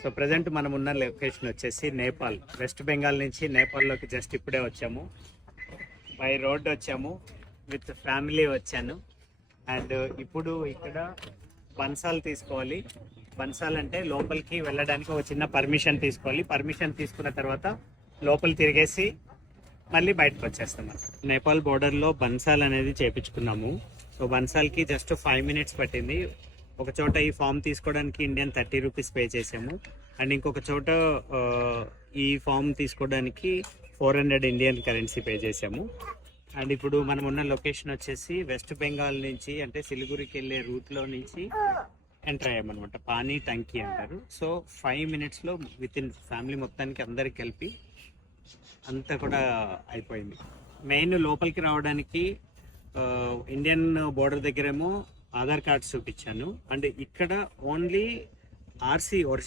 So present మనం ఉన్న location వచ్చేసి నేపాల్. వెస్ట్ బెంగాల్ నుంచి నేపాల్లోకి జస్ట్ ఇప్పుడే వచ్చాము. బై రోడ్ వచ్చాము, విత్ ఫ్యామిలీ వచ్చాను. అండ్ ఇప్పుడు ఇక్కడ బన్సాల్ తీసుకోవాలి. బన్సాల్ అంటే లోపలికి వెళ్ళడానికి ఒక చిన్న పర్మిషన్ తీసుకోవాలి. పర్మిషన్ తీసుకున్న తర్వాత లోపల తిరిగేసి మళ్ళీ బయటకు వచ్చేస్తాం. నేపాల్ బోర్డర్లో బన్సాల్ అనేది చేపించుకున్నాము. సో బన్సాల్కి జస్ట్ 5 minutes పట్టింది. ఒక చోట ఈ ఫామ్ తీసుకోవడానికి ఇండియన్ 30 రూపీస్ పే చేసాము. అండ్ ఇంకొక చోట ఈ ఫామ్ తీసుకోవడానికి 400 ఇండియన్ కరెన్సీ పే చేసాము. అండ్ ఇప్పుడు మనం ఉన్న లొకేషన్ వచ్చేసి వెస్ట్ బెంగాల్ నుంచి, అంటే సిలిగురికి వెళ్ళే రూట్లో నుంచి ఎంటర్ అయ్యామన్నమాట. పానీ టంకీ అంటారు. సో 5 minutesలో విత్ ఇన్ ఫ్యామిలీ మొత్తానికి అందరికి కలిపి అంతా కూడా అయిపోయింది. మెయిన్ లోపలికి రావడానికి ఇండియన్ బోర్డర్ దగ్గరేమో ఆధార్ కార్డ్స్ చూపించాను. అండ్ ఇక్కడ ఓన్లీ ఆర్సీ